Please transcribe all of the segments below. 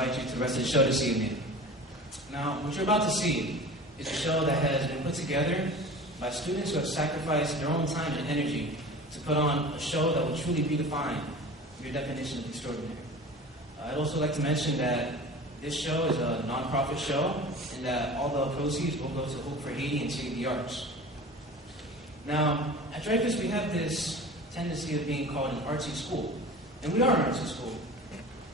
invite you to the rest of the show this evening. Now, what you're about to see is a show that has been put together by students who have sacrificed their own time and energy to put on a show that will truly redefine your definition of extraordinary. I'd also like to mention that this show is a non-profit show and that all the proceeds will go to Hope for Haiti and Save the Arts. Now, at DreyFusion, we have this tendency of being called an artsy school, and we are an artsy school.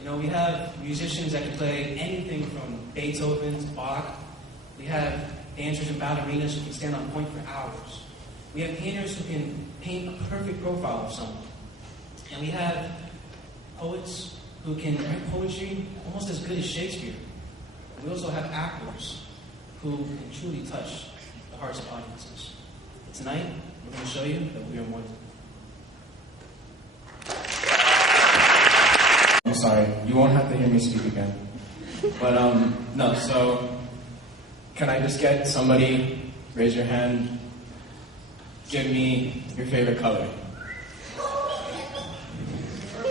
You know, we have musicians that can play anything from Beethoven to Bach. We have dancers and ballerinas who can stand on point for hours. We have painters who can paint a perfect profile of someone. And we have poets who can write poetry almost as good as Shakespeare. We also have actors who can truly touch the hearts of audiences. But tonight, we're going to show you that we are more than that. I'm sorry, you won't have to hear me speak again. But, no, so, can I just get somebody, raise your hand, give me your favorite color?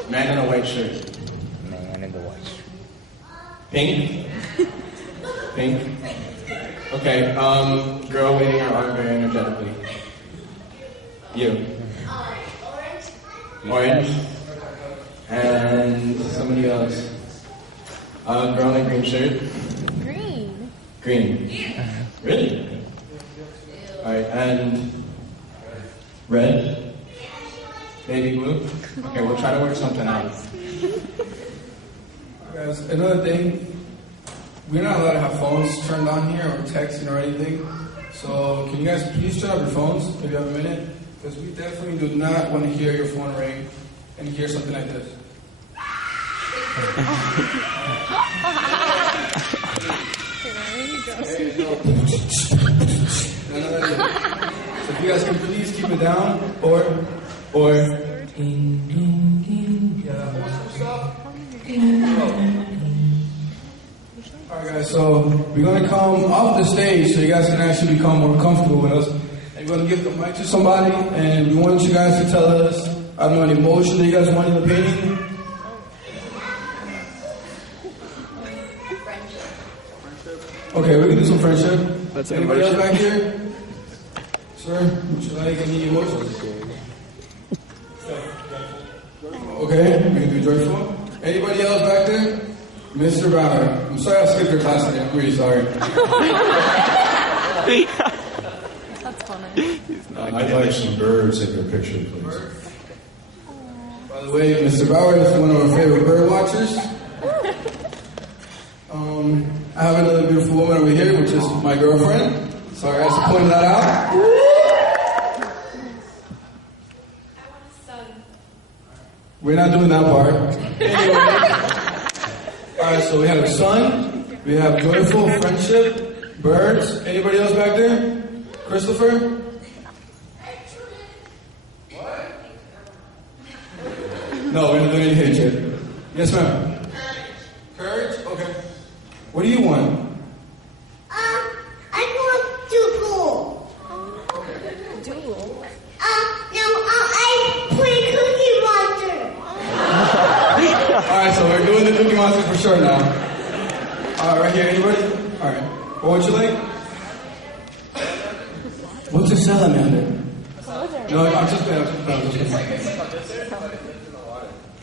Man in a white shirt. Man in the white shirt. Pink? Pink? Okay, girl waving her arm very energetically. You. Orange? And somebody else. Girl in a green shirt? Green. Green. Really? Alright, and red? Baby blue? Okay, we'll try to work something out. Guys, another thing, we're not allowed to have phones turned on here or texting or anything. So can you guys please turn off your phones if you have a minute? Because we definitely do not want to hear your phone ring and hear something like this. So if you guys can please keep it down, or ding, ding, ding. Yeah, alright guys, so we're gonna come off the stage so you guys can actually become more comfortable with us. And we're gonna give the mic to somebody, and we want you guys to tell us, I don't know, an emotion that you guys want in the painting. Okay, we can do some friendship. That's anybody else back here? Sir, would you like any emotions? Okay, we can do joyful. Anybody else back there? Mr. Bauer. I'm sorry I skipped your class today. I'm really sorry. That's funny. I'd like some birds in your picture, please. By the way, Mr. Bauer is one of our favorite bird watchers. I have another beautiful woman over here, which is my girlfriend. Sorry, I have to point that out. I want a son. We're not doing that part. Anyway. Alright, so we have a son, we have joyful, friendship, birds. Anybody else back there? Christopher? What? No, we're not doing any hatred. Yes, ma'am. Courage? Okay. What do you want? I want to go. Duel. No, I play Cookie Monster. Alright, so we're doing the Cookie Monster for sure now. Right here, anybody? Alright. What would you like? What's a salamander? No, I'm just playing. It's like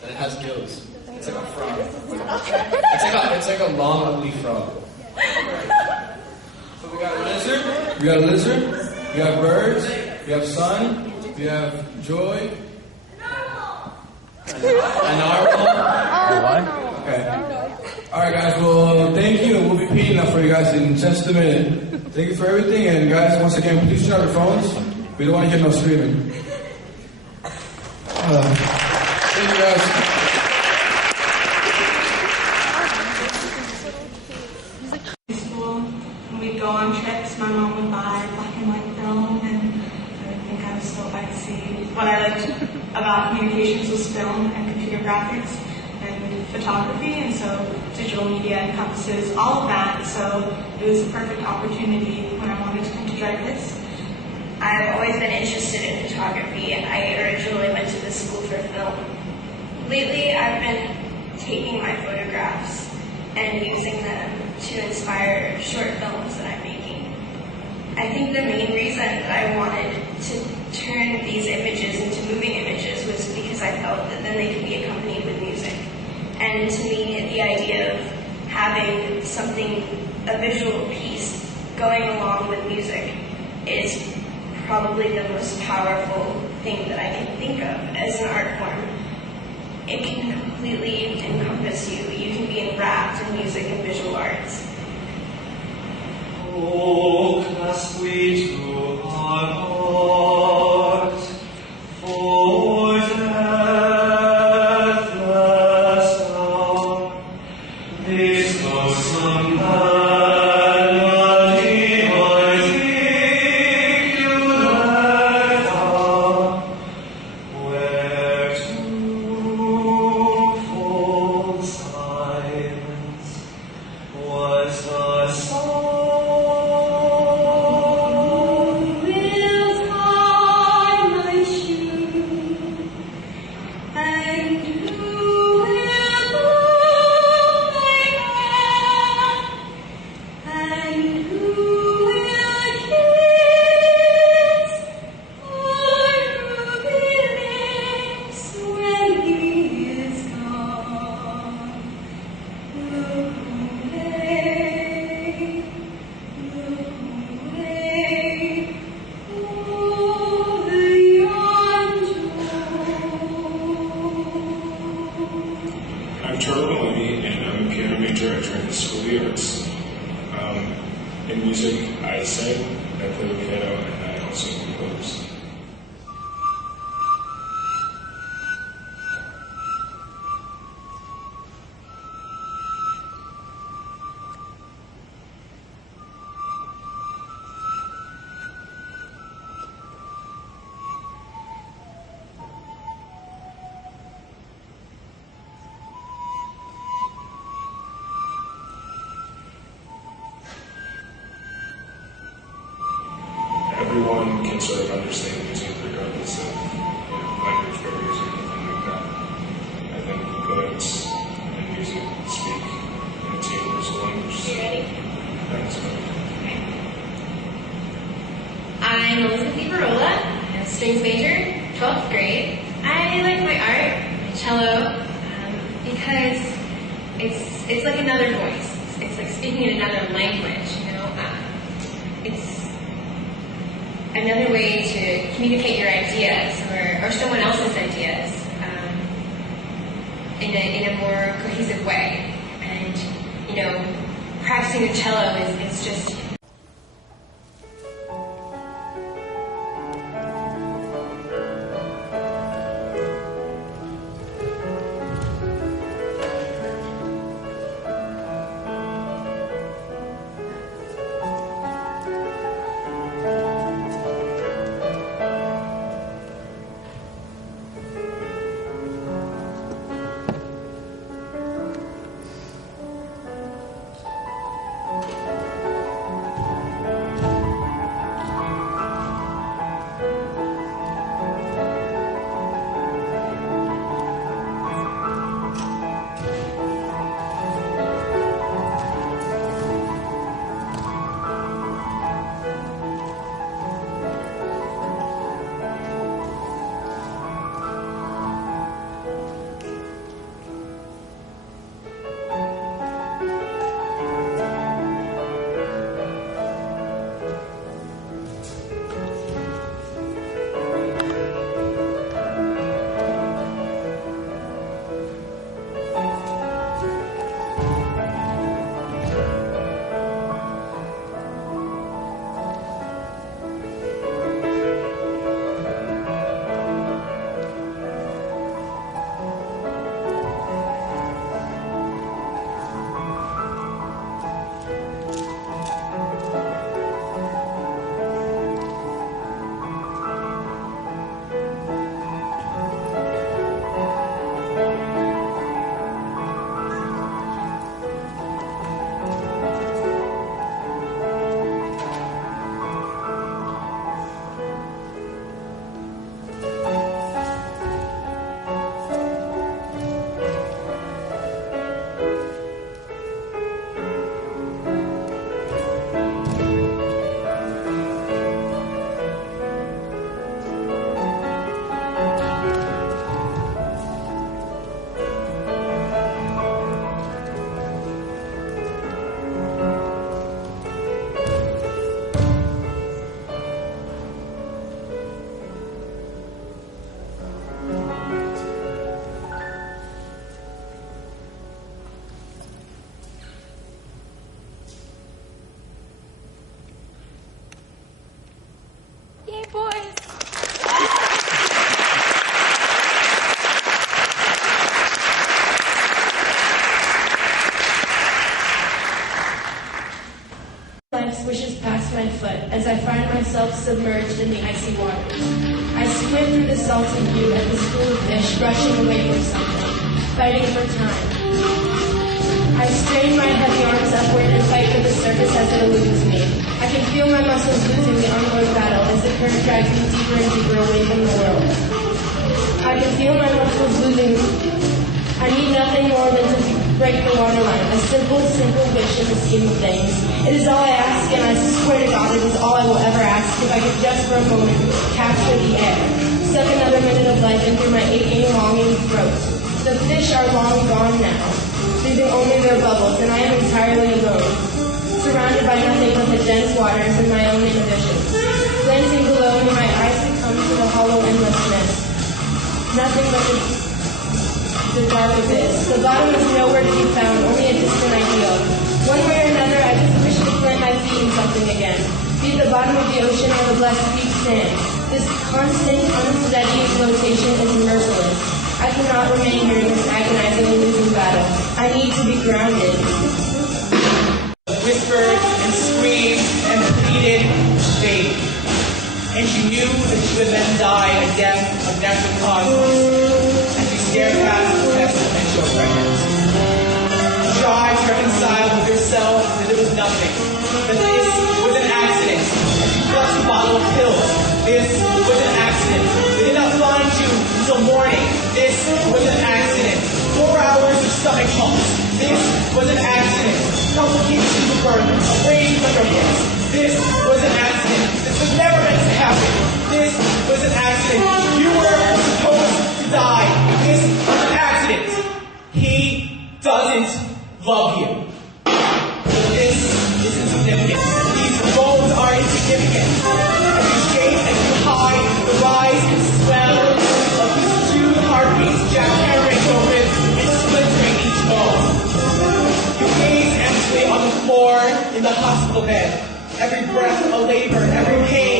and it has gills. It's like a frog. It's like a long, ugly frog. So we got a lizard. We got a lizard. We have birds. We have sun. We have joy. A narwhal. What? Okay. Alright guys, well thank you, and we'll be painting that for you guys in just a minute. Thank you for everything, and guys, once again, please turn off your phones. We don't want to hear no screaming. Thank you guys. When we'd go on trips, my mom would buy black and white film, and I think I was so glad to see what I liked about communications was film and computer graphics and photography, and so digital media encompasses all of that, so it was a perfect opportunity when I wanted to come to DreyFusion. I've always been interested in photography, and I originally went to the school for film. Lately, I've been taking my photographs and using them to inspire short films that I'm making. I think the main reason that I wanted to turn these images into moving images was because I felt that then they could be accompanied with music. And to me, the idea of having something, a visual piece, going along with music is probably the most powerful thing that I can think of as an art form. It can completely encompass you. You can be enwrapped in music and visual arts. Oh, clasp we to our heart, for deathless hour, this lonesome melody might take you there, where twofold silence was the song. I'm Charlie Maloney, and I'm a piano major at DreyFusion School of the Arts. In music, I sing, I play the piano, and I also compose. Everyone can sort of understand music regardless of language barriers or anything like that. I think poets and music speak in its universal language. You ready? Thanks. I'm Elizabeth Ibarola, I'm a strings major, 12th grade. I like my art, my cello, because it's like another voice. It's like speaking in another language, you know. It's another way to communicate your ideas or someone else's ideas in a more cohesive way. And, you know, practicing the cello is just life swishes past my foot as I find myself submerged in the icy waters. I swim through the salty view at the school of fish rushing away from something, fighting for time. I strain my heavy arms upward and fight for the surface as it eludes me. I can feel my muscles losing the ongoing battle as the current drives me deeper and deeper away from the world. I can feel my muscles losing. I need nothing more than to break the waterline, a simple wish in the scheme of things. It is all I ask, and I swear to God it is all I will ever ask if I could just for a moment capture the air, suck another minute of life in through my aching, longing throat. The fish are long gone now, leaving only their bubbles, and I am entirely alone, surrounded by nothing but the dense waters and my own inhibitions. Glancing below me, my eyes succumb to the hollow endlessness. Nothing but the dark abyss. The bottom is nowhere to be found, only a distant ideal. One way or another, I just wish to plant my feet in something again. Be it the bottom of the ocean or the blessed deep sand. This constant, unsteady rotation is merciless. I cannot remain here in this agonizing and losing battle. I need to be grounded. Whispered and screamed and pleaded faith. And she knew that she would then die a death of natural causes as she stared past the test and showed pregnant. She tried to reconcile with herself that it was nothing, that this was an accident. As she flushed a bottle of pills, this was an accident. They did not find you until morning. This was an accident. 4 hours of stomach pumps. This was an accident. Complications of birth, a range of your hips. This was an accident. This was never meant to happen. This was an accident. You were supposed to die. This was an accident. He doesn't love you. This is insignificant. These bones are insignificant. As you shake, as you hide, the rise and swell of these 2 heartbeats jackhammering open and splintering each bone. You gaze emptily on the floor in the hospital bed. Every breath a labor, every pain